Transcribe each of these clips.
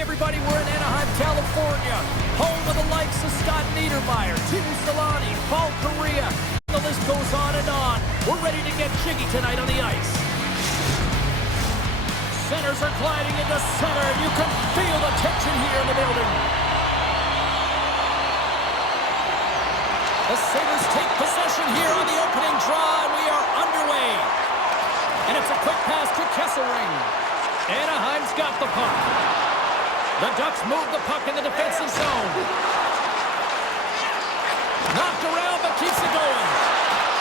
everybody, we're in Anaheim, California, home of the likes of Scott Niedermayer, Tim Solani, Paul Correa. The list goes on and on. We're ready to get jiggy tonight on the ice. Centers are gliding into center. You can feel the tension here in the building. The Sabres take possession here on the opening draw, and we are underway. And it's a quick pass to Kesselring. Anaheim's got the puck. The Ducks move the puck in the defensive zone. Knocked around, but keeps it going.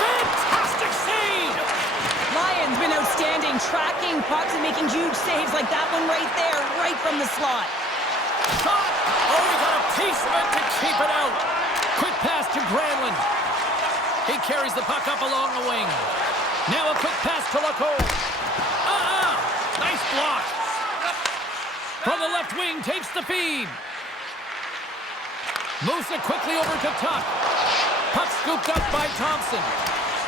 Fantastic save! Lions been outstanding, tracking pucks and making huge saves like that one right there, right from the slot. Shot! Oh, he got a piece of it to keep it out. Quick pass to Granlund. He carries the puck up along the wing. Now a quick pass to Lacombe. Nice block. From the left wing, takes the feed. Moves it quickly over to Tuck. Puck scooped up by Thompson.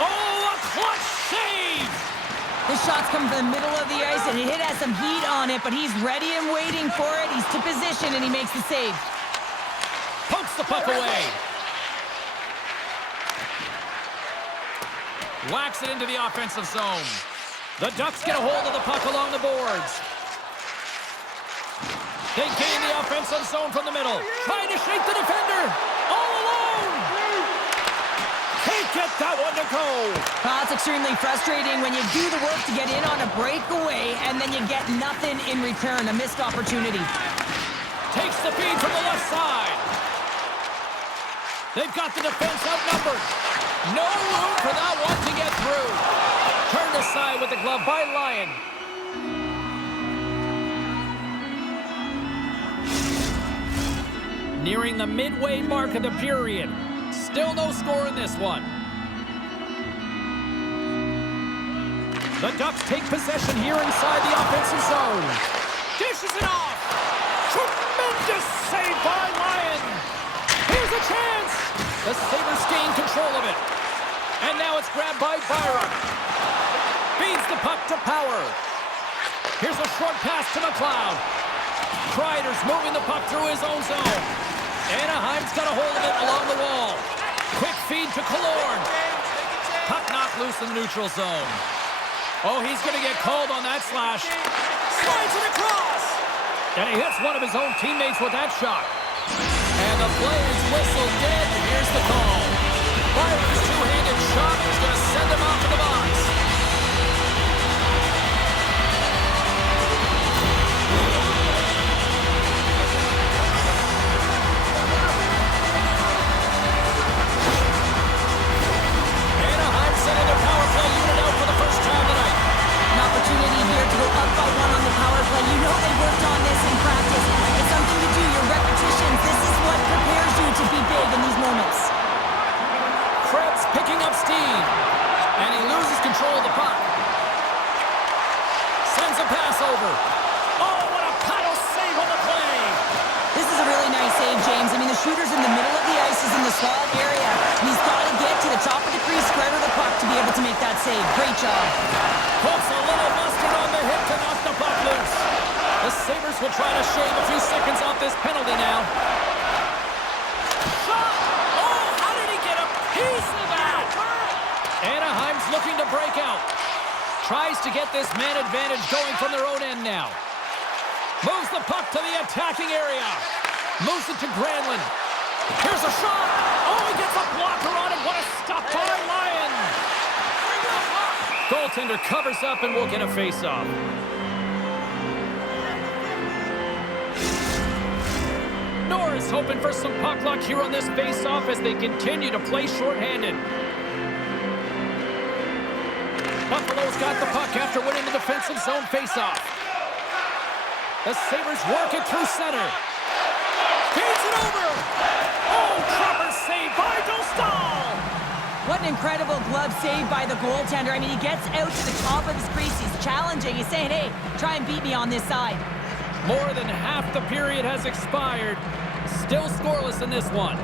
Oh, a clutch save! The shots come from the middle of the ice, and it has some heat on it, but he's ready and waiting for it. He's to position, and he makes the save. Pokes the puck away. Whacks it into the offensive zone. The Ducks get a hold of the puck along the boards. They gain the offensive zone from the middle. Trying to shake the defender. All alone. Can't get that one to go. Well, it's extremely frustrating when you do the work to get in on a breakaway, and then you get nothing in return, a missed opportunity. Takes the feed from the left side. They've got the defense outnumbered. No room for that one to get through. Turned aside with the glove by Lyon. Nearing the midway mark of the period. Still no score in this one. The Ducks take possession here inside the offensive zone. Dishes it off. Tremendous save by Lyon. Here's a chance. The Sabres gain control of it. And now it's grabbed by Byron. Feeds the puck to Power. Here's a short pass to McLeod. Kreider's moving the puck through his own zone. Anaheim's got a hold of it along the wall. Quick feed to Killorn. Puck knocked loose in the neutral zone. Oh, he's going to get called on that slash. Slides it across. And he hits one of his own teammates with that shot. And the play is whistled dead. Here's the call. Byron's two-handed shot is going to send him out to the box. Anaheim sending their power play unit out for the first time tonight. An opportunity here to go up by one on the power play. You know they worked on this in practice. It's something to do, your repetitions. This is what prepares you to be big in these moments. Krebs picking up steam. And he loses control of the puck. Sends a pass over. Oh, what a paddle save on the play. This is a really nice save, James. I mean, the shooter's in the middle of the ice. He's in the slot area. And he's got to get to the top of the crease, square to the puck to be able to make that save. Great job. Puts a little mustard on the hip to knock the puck loose. The Sabres will try to shave a few seconds off this penalty now. Shot! Oh, how did he get a piece of that? Anaheim's looking to break out. Tries to get this man advantage going from their own end now. Moves the puck to the attacking area. Moves it to Granlund. Here's a shot. Oh, he gets a blocker on it. What a stop by Lyon. Goaltender covers up and will get a face-off. Norris hoping for some puck luck here on this face-off as they continue to play shorthanded. Buffalo's got the puck after winning the defensive zone face-off. The Sabres work it through center. Feeds it over. Oh, proper save by Dostal. What an incredible glove save by the goaltender. I mean, he gets out to the top of his crease. He's challenging. He's saying, hey, try and beat me on this side. More than half the period has expired. Still scoreless in this one.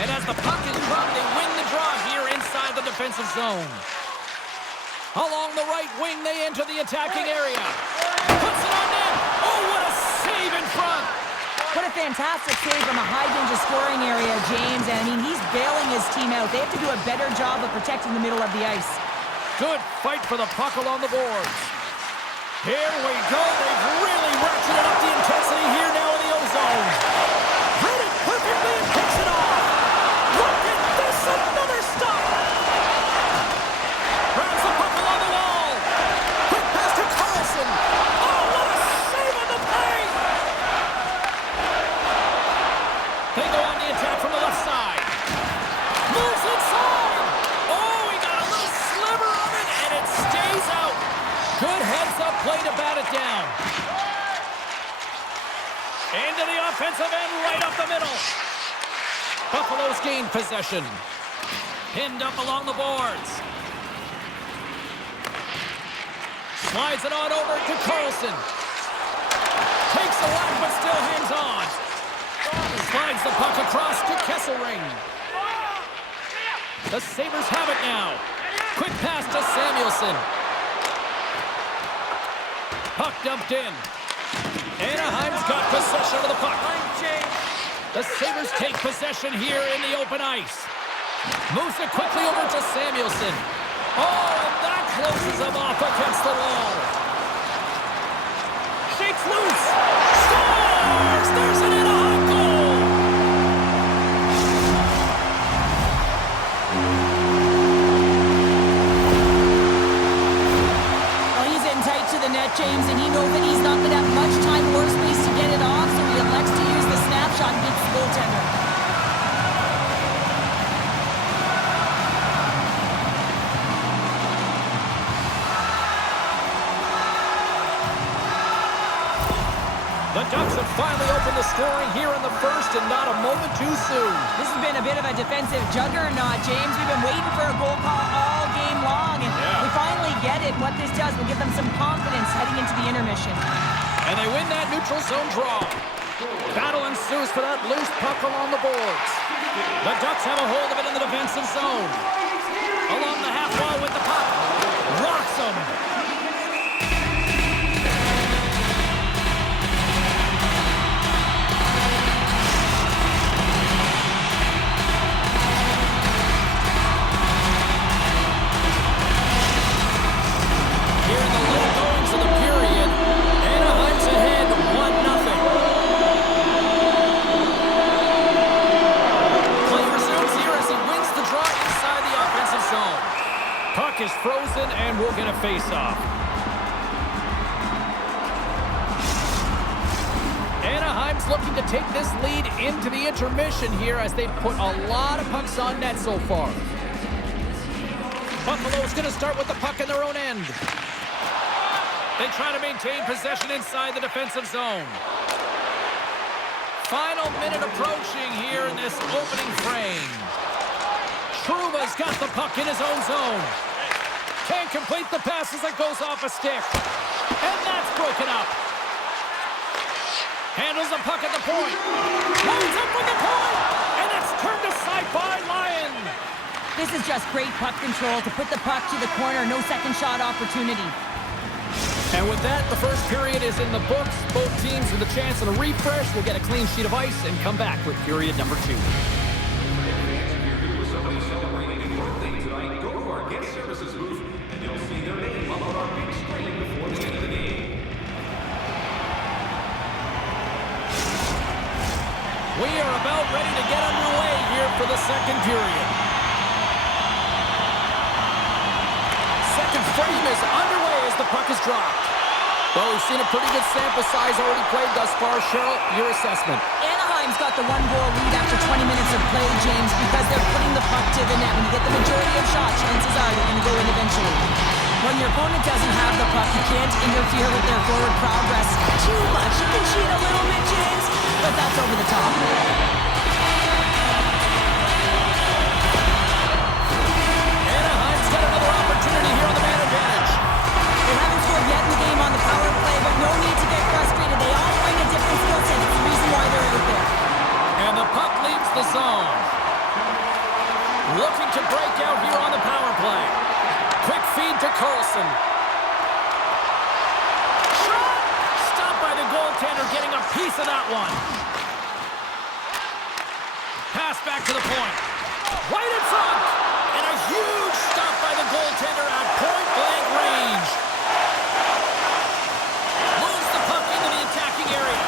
And as the puck is dropped, they win the draw here inside the defensive zone. Along the right wing, they enter the attacking area. Puts it on net. Oh, what a save in front. What a fantastic save from a high-danger scoring area, James. And, I mean, he's bailing his team out. They have to do a better job of protecting the middle of the ice. Good fight for the puck along the boards. Here we go. They've really ratcheted up the intensity here now in the O-zone. Read it perfectly and picks it off. Look at this. Another stop. Grabs the puck along the wall. Quick pass to Carlson. Oh, what a save on the play. They go on the attack from the left side. Moves inside. Oh, he got a little sliver of it, and it stays out. Good heads-up play to bat it down. Into the offensive end, right up the middle. Buffalo's gained possession. Pinned up along the boards. Slides it on over to Carlson. Takes the whack, but still hangs on. Slides the puck across to Kesselring. The Sabres have it now. Quick pass to Samuelson. Puck dumped in. Anaheim's got possession of the puck. The Sabres take possession here in the open ice. Moves it quickly over to Samuelson. Oh, and that closes him off against the wall. Shakes loose. Scores! There's an Anaheim goal! Well, he's in tight to the net, James, and he knows that he's not going to have much time or space to get it off, so he elects to use the snapshot and beats the goaltender. The Ducks have finally opened the scoring here in the first, and not a moment too soon. This has been a bit of a defensive juggernaut, James. We've been waiting for a goal call all game long, and we finally get it. What this does will give them some confidence heading into the intermission. And they win that neutral zone draw. Battle ensues for that loose puck along the boards. The Ducks have a hold of it in the defensive zone. Along the half wall with the puck. Rocks him. Here in the late goings of the period, Anaheim's ahead 1-0. Play resumes here as he wins the draw inside the offensive zone. Puck is frozen and we'll get a face-off. Anaheim's looking to take this lead into the intermission here as they put a lot of pucks on net so far. Buffalo's going to start with the puck in their own end. They try to maintain possession inside the defensive zone. Final minute approaching here in this opening frame. Trouba's got the puck in his own zone. Can't complete the pass as it goes off a stick. And that's broken up. Handles the puck at the point. Loads up from the point. And it's turned aside by Lyon. This is just great puck control to put the puck to the corner. No second shot opportunity. And with that, the first period is in the books. Both teams with a chance at a refresh will get a clean sheet of ice and come back with period number 2. Go to our guest services booth, and you'll see their name up on our big screen before the end of the game. We are about ready to get underway here for the second period. Second frame is underway as the puck is dropped. Well, we've seen a pretty good sample size already played thus far. Cheryl, your assessment. Anaheim's got the 1-goal lead after 20 minutes of play, James, because they're putting the puck to the net. When you get the majority of shots, chances are they're going to go in eventually. When your opponent doesn't have the puck, you can't interfere with their forward progress too much. You can cheat a little bit, James, but that's over the top. Anaheim's got another opportunity here on the man advantage. They haven't scored yet in the game on the power play, but no need to get frustrated. They all bring a different skill set. It's the reason why they're out there. And the puck leaves the zone. Looking to break out here on the power play. Quick feed to Carlson. Shot! Stopped by the goaltender, getting a piece of that one. back to the point. Right in front. And a huge stop by the goaltender at point-blank range. Moves the puck into the attacking area.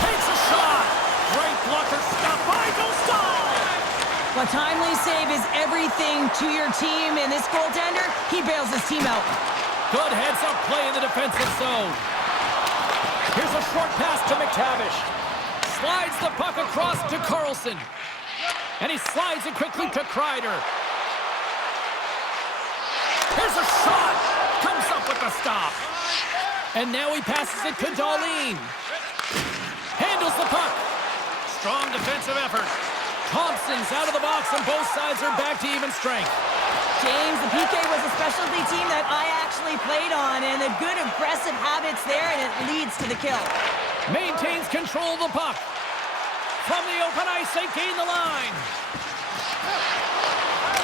Takes a shot. Great blocker stop by Dostal. A timely save is everything to your team, and this goaltender, he bails his team out. Good heads-up play in the defensive zone. Here's a short pass to McTavish. Slides the puck across to Carlson. And he slides it quickly to Kreider. Here's a shot. Comes up with the stop. And now he passes it to Dahlin. Handles the puck. Strong defensive effort. Thompson's out of the box, and both sides are back to even strength. James, the PK was a specialty team that I actually played on, and the good aggressive habits there, and it leads to the kill. Maintains control of the puck. From the open ice, they gain the line.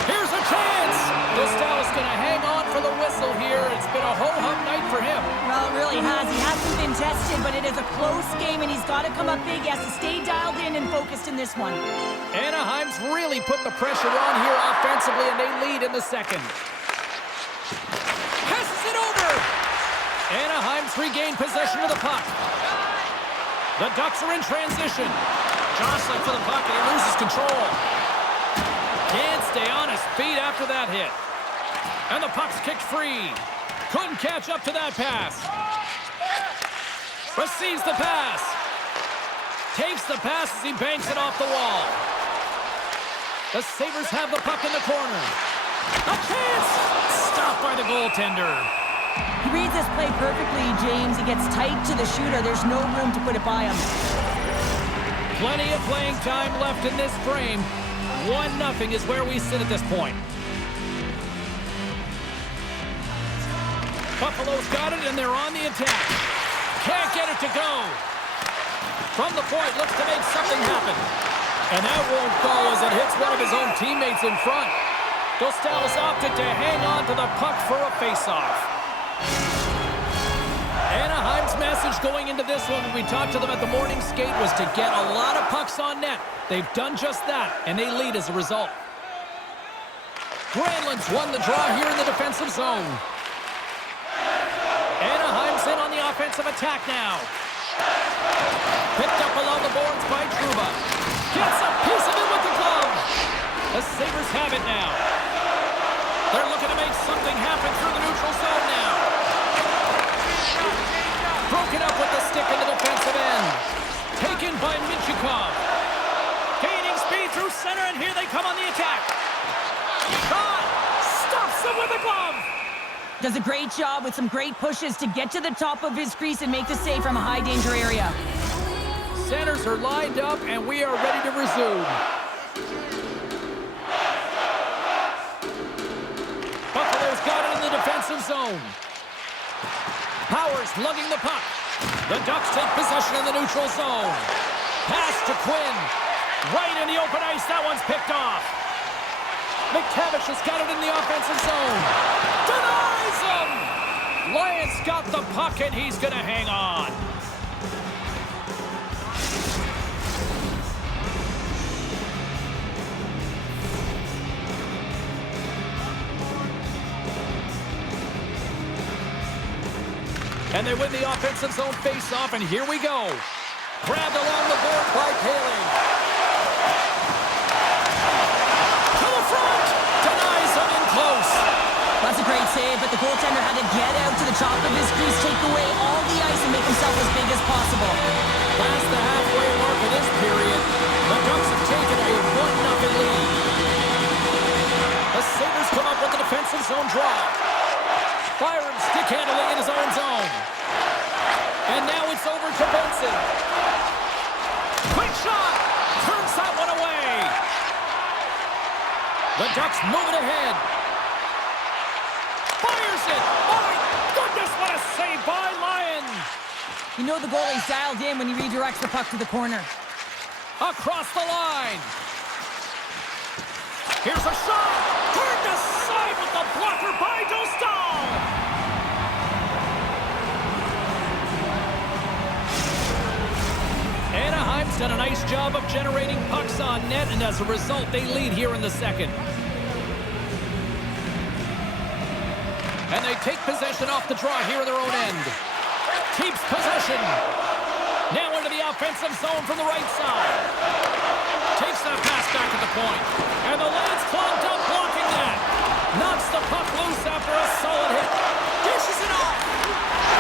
Here's a chance. Dostal is going to hang on for the whistle here. It's been a ho-hum night for him. Well, it really has. He hasn't been tested, but it is a close game, and he's got to come up big. He has to stay dialed in and focused in this one. Anaheim's really put the pressure on here offensively, and they lead in the second. Passes it over. Anaheim's regained possession of the puck. The Ducks are in transition. Jostling for the puck, and he loses control. Can't stay on his feet after that hit. And the puck's kicked free. Couldn't catch up to that pass. Receives the pass. Takes the pass as he banks it off the wall. The Sabres have the puck in the corner. A chance! Stopped by the goaltender. He reads this play perfectly, James. He gets tight to the shooter. There's no room to put it by him. Plenty of playing time left in this frame. 1-0 is where we sit at this point. Buffalo's got it, and they're on the attack. Can't get it to go. From the point, looks to make something happen. And that won't go as it hits one of his own teammates in front. Dostal has opted to hang on to the puck for a face-off. Anaheim's message going into this one when we talked to them at the morning skate was to get a lot of pucks on net. They've done just that, and they lead as a result. Granlund's won the draw here in the defensive zone. Anaheim's in on the offensive attack now. Picked up along the boards by Trouba. Gets a piece of it with the glove. The Sabres have it now. They're looking to make something happen through the neutral zone now. Broken up with the stick in the defensive end. Taken by Michikov. Gaining speed through center, and here they come on the attack. Shot! Stops him with a glove! Does a great job with some great pushes to get to the top of his crease and make the save from a high-danger area. Centers are lined up, and we are ready to resume. Buffalo's got it in the defensive zone. Powers lugging the puck. The Ducks take possession in the neutral zone. Pass to Quinn. Right in the open ice. That one's picked off. McTavish has got it in the offensive zone. Denies him! Lions got the puck, and he's going to hang on. And they win the offensive zone face-off, and here we go. Grabbed along the board by Kaling. To the front! Denies him in close. That's a great save, but the goaltender had to get out to the top of his crease, take away all the ice, and make himself as big as possible. Past the halfway mark of this period, the Ducks have taken a 1-0 lead. The Sabres come up with the defensive zone draw. Byron stick handling in his own zone. And now it's over to Benson. Quick shot! Turns that one away. The Ducks moving ahead. Fires it! My goodness, what a save by Lyon! You know the goalie's dialed in when he redirects the puck to the corner. Across the line. Here's a shot! Turned aside with the blocker by Dostal! Anaheim's done a nice job of generating pucks on net, and as a result, they lead here in the second. And they take possession off the draw here in their own end. Keeps possession. Now into the offensive zone from the right side. Takes that pass back to the point. And the lane's clogged up, blocking that. Knocks the puck loose after a solid hit. Dishes it off.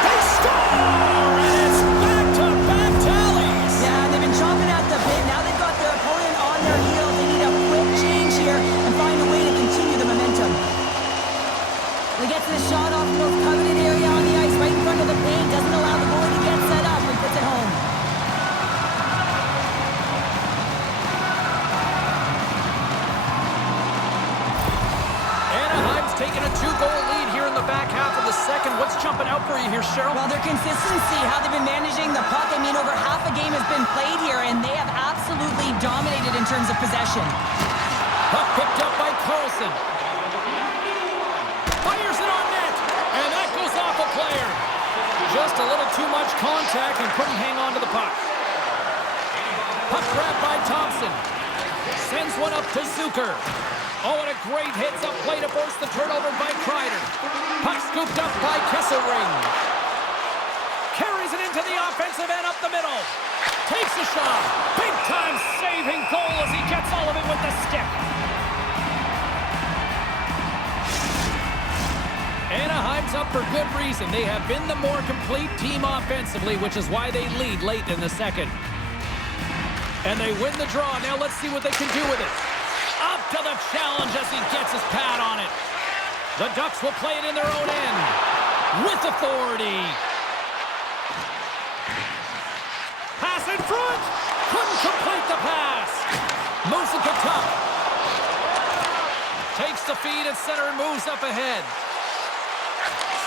They score! And it's back-to-back tallies. Yeah, they've been chomping at the bit. Now they've got their opponent on their heels. They need a quick change here and find a way to continue the momentum. He gets the shot off the most coveted area on the ice, right in front of the paint. Doesn't allow the goalie to get set up and puts it home. Anaheim's taking a 2-goal lead here in the back half of the second. What's jumping out for you here, Cheryl? Well, their consistency, how they've been managing the puck. I mean, over half a game has been played here, and they have absolutely dominated in terms of possession. Puck picked up by Carlson. Fires it on net, and that goes off a player. Just a little too much contact and couldn't hang on to the puck. Puck grabbed by Thompson. Sends one up to Zucker. Oh, and a great hits up play to force the turnover by Kreider. Puck scooped up by Kesselring. Carries it into the offensive end up the middle. Takes a shot. Big time saving goal as he gets all of it with the stick. Anaheim's up for good reason. They have been the more complete team offensively, which is why they lead late in the second. And they win the draw. Now let's see what they can do with it. Up to the challenge as he gets his pad on it. The Ducks will play it in their own end. With authority. Pass in front. Couldn't complete the pass. Moves it to Tuck. Takes the feed at center and moves up ahead.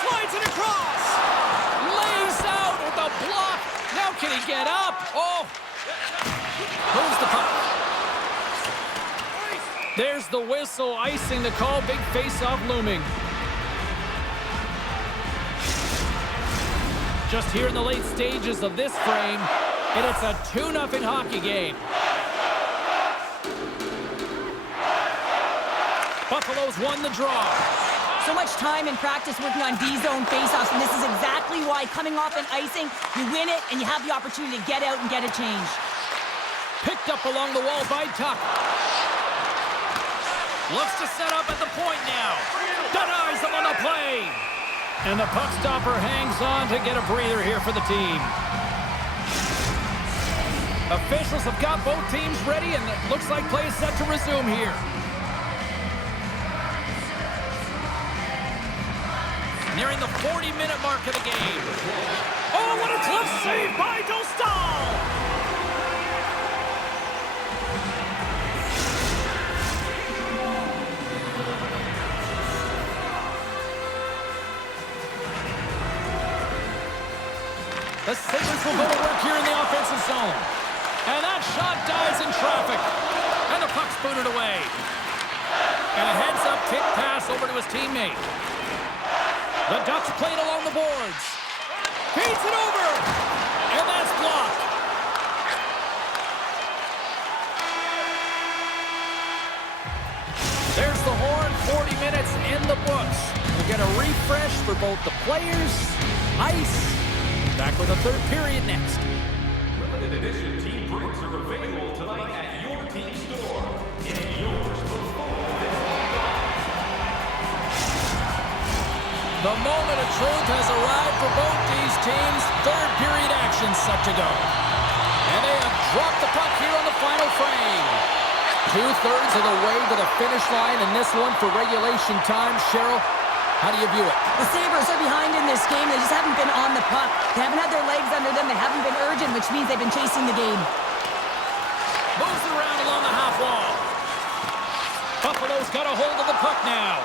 Slides it across. Lays out with a block. Now can he get up? Oh. Moves the puck. There's the whistle, icing the call. Big face-off looming. Just here in the late stages of this frame, and it's a 2-0 hockey game. Buffalo's won the draw. So much time in practice working on D-zone faceoffs, and this is exactly why coming off an icing, you win it, and you have the opportunity to get out and get a change. Picked up along the wall by Tuck. Looks to set up at the point now. Denies him on the play. And the puck stopper hangs on to get a breather here for the team. Officials have got both teams ready, and it looks like play is set to resume here. Nearing the 40-minute mark of the game. Oh, what a close save by Dostal! The Sabres will go to work here in the offensive zone. And that shot dies in traffic. And the puck's booted away. And a heads-up kick pass over to his teammate. The Ducks play it along the boards. Feeds it over. And that's blocked. There's the horn. 40 minutes in the books. We'll get a refresh for both the players, ice. Back with the third period next. Limited edition team prints are available tonight at your team store. Get yours before this The moment of truth has arrived for both these teams. Third period action set to go. And they have dropped the puck here on the final frame. 2/3 of the way to the finish line in this one for regulation time. Cheryl, how do you view it? The Sabres are behind in this game. They just haven't been on the puck. They haven't had their legs under them. They haven't been urgent, which means they've been chasing the game. Moves it around along the half wall. Buffalo's got a hold of the puck now.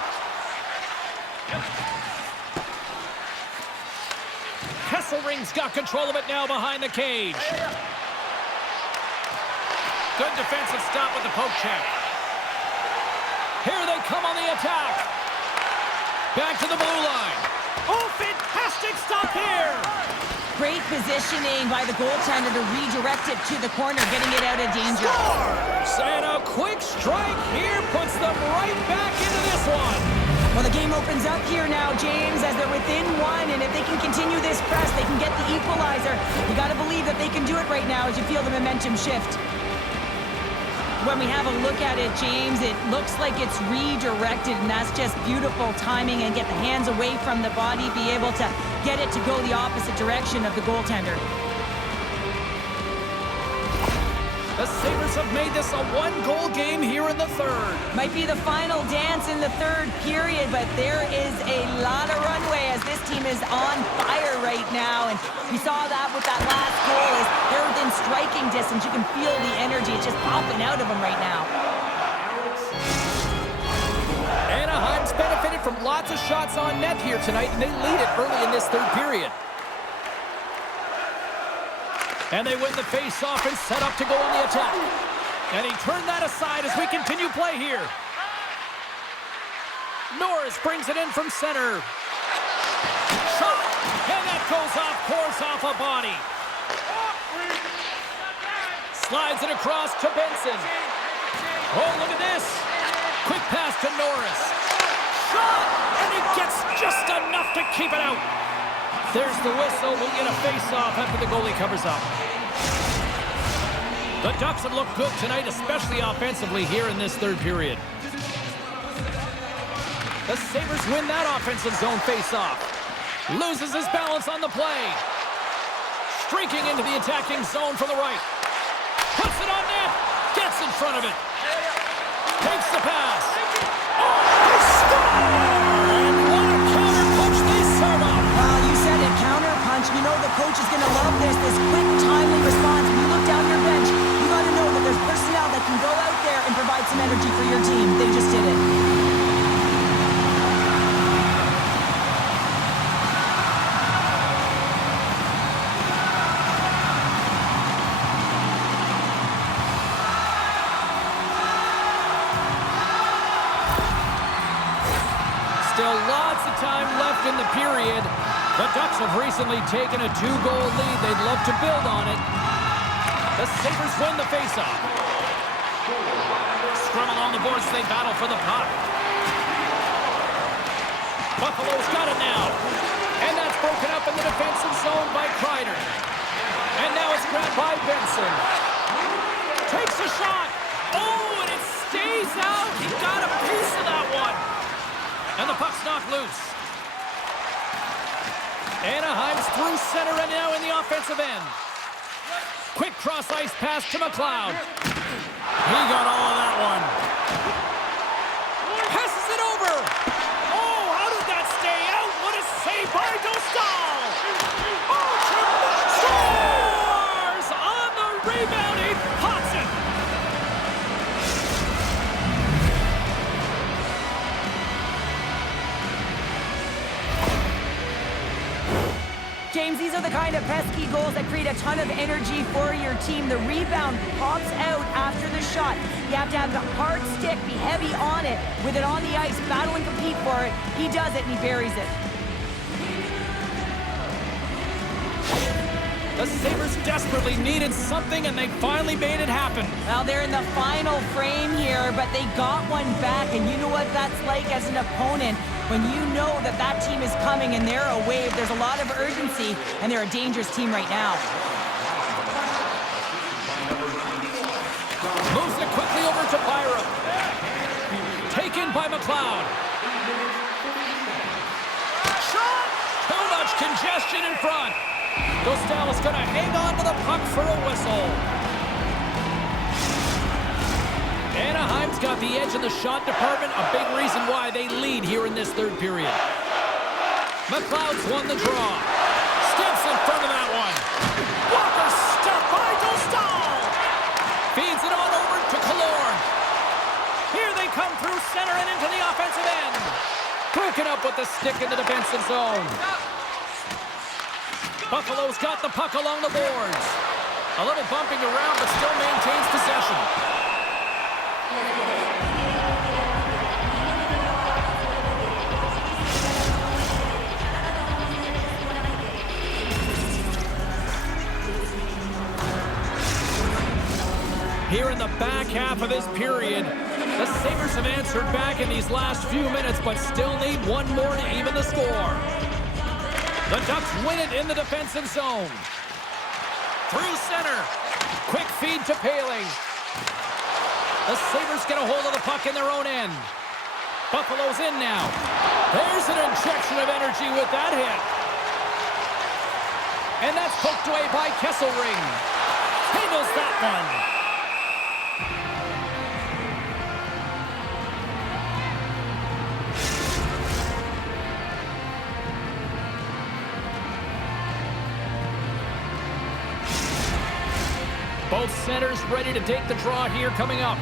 Kesselring's got control of it now behind the cage. Good defensive stop with the poke check. Here they come on the attack. Back to the blue line. Oh, fantastic stop here. Great positioning by the goaltender to redirect it to the corner, getting it out of danger. Scores! And a quick strike here puts them right back into this one. Well, the game opens up here now, James, as they're within one, and if they can continue this press, they can get the equalizer. You got to believe that they can do it right now as you feel the momentum shift. When we have a look at it, James, it looks like it's redirected, and that's just beautiful timing, and get the hands away from the body, be able to get it to go the opposite direction of the goaltender. The Sabres have made this a one-goal game here in the third. Might be the final dance in the third period, but there is a lot of runway as this team is on fire right now. And we saw that with that last goal as they're within striking distance. You can feel the energy. It's just popping out of them right now. Anaheim's benefited from lots of shots on net here tonight, and they lead it early in this third period. And they win the face-off and set up to go on the attack. And he turned that aside as we continue play here. Norris brings it in from center. Shot! And that goes off, pours off a body. Slides it across to Benson. Oh, look at this. Quick pass to Norris. Shot! And he gets just enough to keep it out. There's the whistle. We'll get a face-off after the goalie covers up. The Ducks have looked good tonight, especially offensively here in this third period. The Sabres win that offensive zone face-off. Loses his balance on the play. Streaking into the attacking zone from the right. Puts it on net. Gets in front of it. Takes the pass. Oh, they score! And what a counter punch they serve up. You said it, counter punch. You know the coach is going to love this quick, timely response. When you look down your bench, you got to know that there's personnel that can go out there and provide some energy for your team. They just did it. Still lots of time left in the period. The Ducks have recently taken a 2-goal lead. They'd love to build on it. The Sabres win the faceoff. Scrum along the boards. They battle for the puck. Buffalo's got it now. And that's broken up in the defensive zone by Kreider. And now it's grabbed by Benson. Takes a shot. Oh, and it stays out. He got a piece of that one. And the puck's knocked loose. Anaheim's through center and now in the offensive end. Quick cross-ice pass to McLeod. He got all of that one. Passes it over. Oh, how did that stay out? What a save by Dostal. Oh, scores! On the rebound, he pots it. James, these are the kind of pesky goals that create a ton of energy for your team. The rebound pops out after the shot. You have to have the hard stick, be heavy on it, with it on the ice, battle and compete for it. He does it and he buries it. The Sabres desperately needed something, and they finally made it happen. Well, they're in the final frame here, but they got one back, and you know what that's like as an opponent. When you know that that team is coming and they're a wave, there's a lot of urgency, and they're a dangerous team right now. Moves it quickly over to Byram. Taken by McLeod. Shot! Too much congestion in front. Dostal is going to hang on to the puck for a whistle. Anaheim's got the edge in the shot department, a big reason why they lead here in this third period. McLeod's won the draw. Steps in front of that one. Blocker step by Dostal. Feeds it on over to Killorn. Here they come through center and into the offensive end. Broken up with the stick in the defensive zone. Buffalo's got the puck along the boards. A little bumping around, but still maintains possession. back half of this period. The Sabres have answered back in these last few minutes, but still need one more to even the score. The Ducks win it in the defensive zone. Through center. Quick feed to Paling. The Sabres get a hold of the puck in their own end. Buffalo's in now. There's an injection of energy with that hit. And that's poked away by Kesselring. Handles that one. Both centers ready to take the draw here coming up.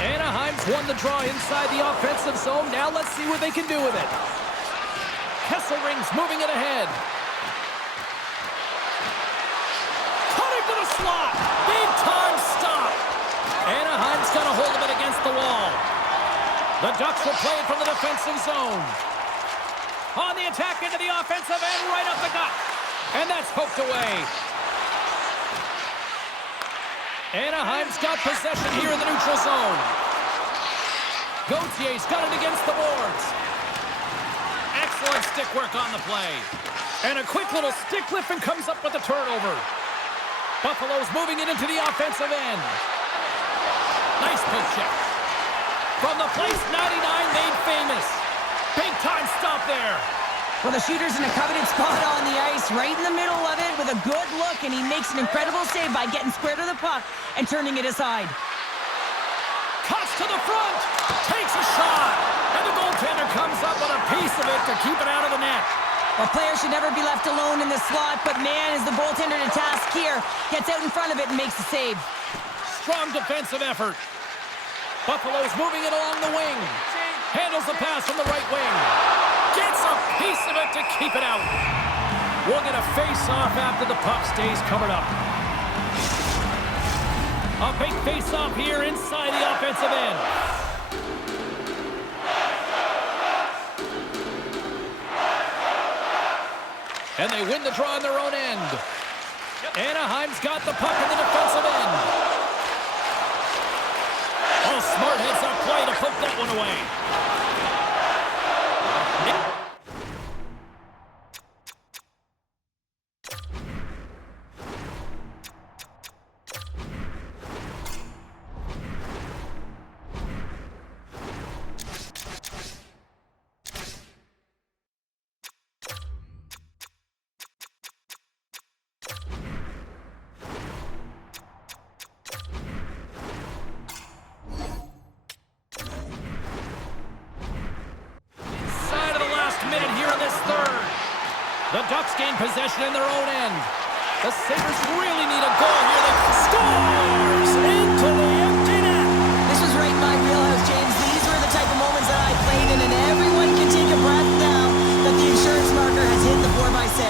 Anaheim's won the draw inside the offensive zone. Now let's see what they can do with it. Kesselring's moving it ahead. Cutting to the slot. Big time stop. Anaheim's got a hold of it against the wall. The Ducks will play it from the defensive zone. On the attack into the offensive end, right up the gut. And that's poked away. Anaheim's got possession here in the neutral zone. Gautier's got it against the boards. Excellent stick work on the play. And a quick little stick lift and comes up with a turnover. Buffalo's moving it into the offensive end. Nice poke check. From the place 99 made famous. Big time stop there. Well, the shooter's in a coveted spot on the ice, right in the middle of it with a good look, and he makes an incredible save by getting square to the puck and turning it aside. Cuts to the front, takes a shot, and the goaltender comes up with a piece of it to keep it out of the net. A player should never be left alone in the slot, but man, is the goaltender to task here. Gets out in front of it and makes the save. Strong defensive effort. Buffalo's moving it along the wing. Handles the pass from the right wing. Gets a piece of it to keep it out. We'll get a face-off after the puck stays covered up. A big face-off here inside the offensive end. And they win the draw on their own end. Anaheim's got the puck in the defensive end. Oh, smart heads-up play to put that one away. The Ducks gain possession in their own end. The Sabres really need a goal here. They scores into the empty net. This was right in my wheelhouse, James. These were the type of moments that I played in, and everyone can take a breath now that the insurance marker has hit the 4x6.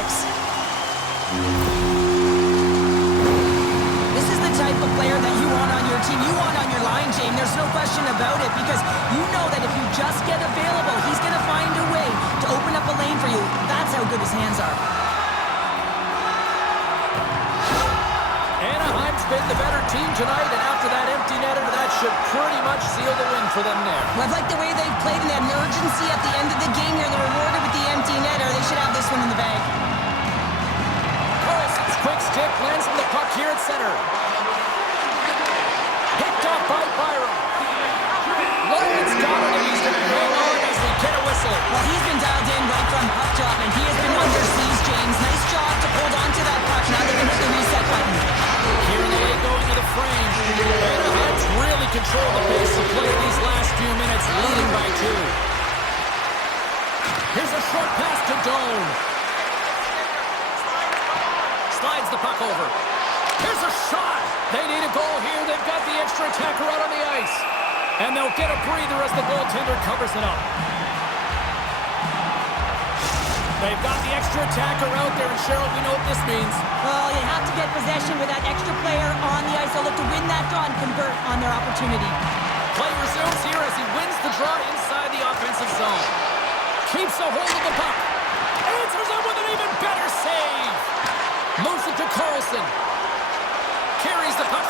This is the type of player that you want on your team. You want on your line, James. There's no question about it, because you know that if you just get available, he's going to find a way to open up a lane for you. That's how good his hands are. Anaheim's been the better team tonight, and after that empty netter, that should pretty much seal the win for them there. Well, I like the way they've played in that urgency at the end of the game here. They're rewarded with the empty netter. They should have this one in the bag. Carlson's quick stick lands from the puck here at center. Picked up by Byron. Lawrence got it, and he's going to hang on as we get a whistle. Well, he's been dialed in right from puck drop, and he has been under siege, James. Nice job to hold on to that puck. Now they can hit the reset button. Here in the late going to the frame. Anaheim's really controlled the pace of play these last few minutes, leading by 2. Here's a short pass to Doan. Slides the puck over. Here's a shot. They need a goal here. They've got the extra attacker out on the ice. And they'll get a breather as the goaltender covers it up. They've got the extra attacker out there, and Cheryl, we know what this means. Well, you have to get possession with that extra player on the ice. They'll look to win that draw and convert on their opportunity. Play resumes here as he wins the draw inside the offensive zone. Keeps a hold of the puck. Answers it with an even better save. Moves it to Carlson.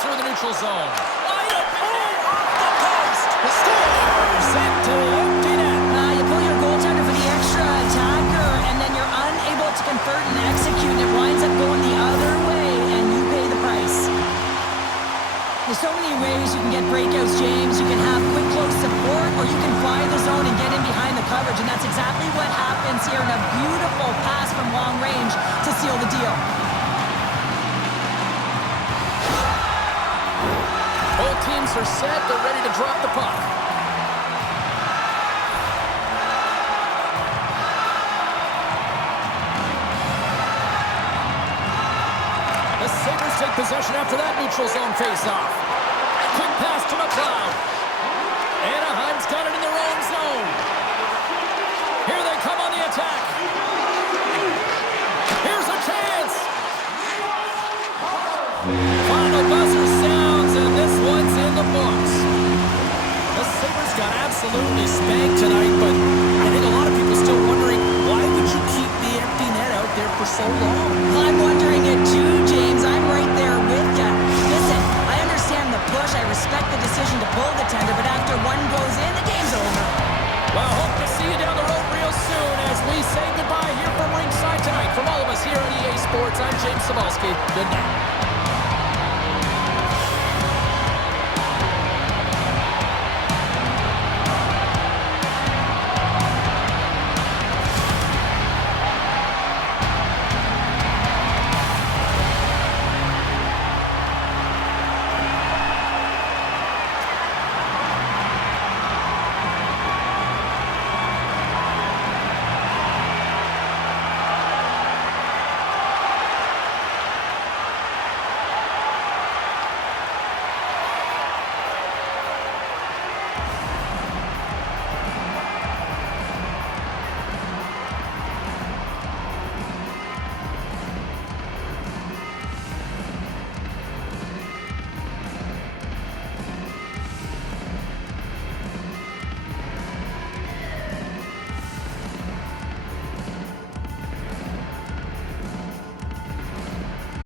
through the neutral zone. Wide open off the post. Scores into empty net. You pull your goaltender for the extra attacker, and then you're unable to convert and execute, and it winds up going the other way, and you pay the price. There's so many ways you can get breakouts, James. You can have quick, close support, or you can fly the zone and get in behind the coverage, and that's exactly what happens here in a beautiful pass from long range to seal the deal. Both teams are set. They're ready to drop the puck. The Sabres take possession after that neutral zone face-off. Quick pass to McLeod. Anaheim's got it in their own zone. Here they come on the attack. Here's a chance. Final buzzer sounds, and this one's in the books. The Sabres got absolutely spanked tonight, but I think a lot of people still wondering, why would you keep the empty net out there for so long? I'm wondering it too,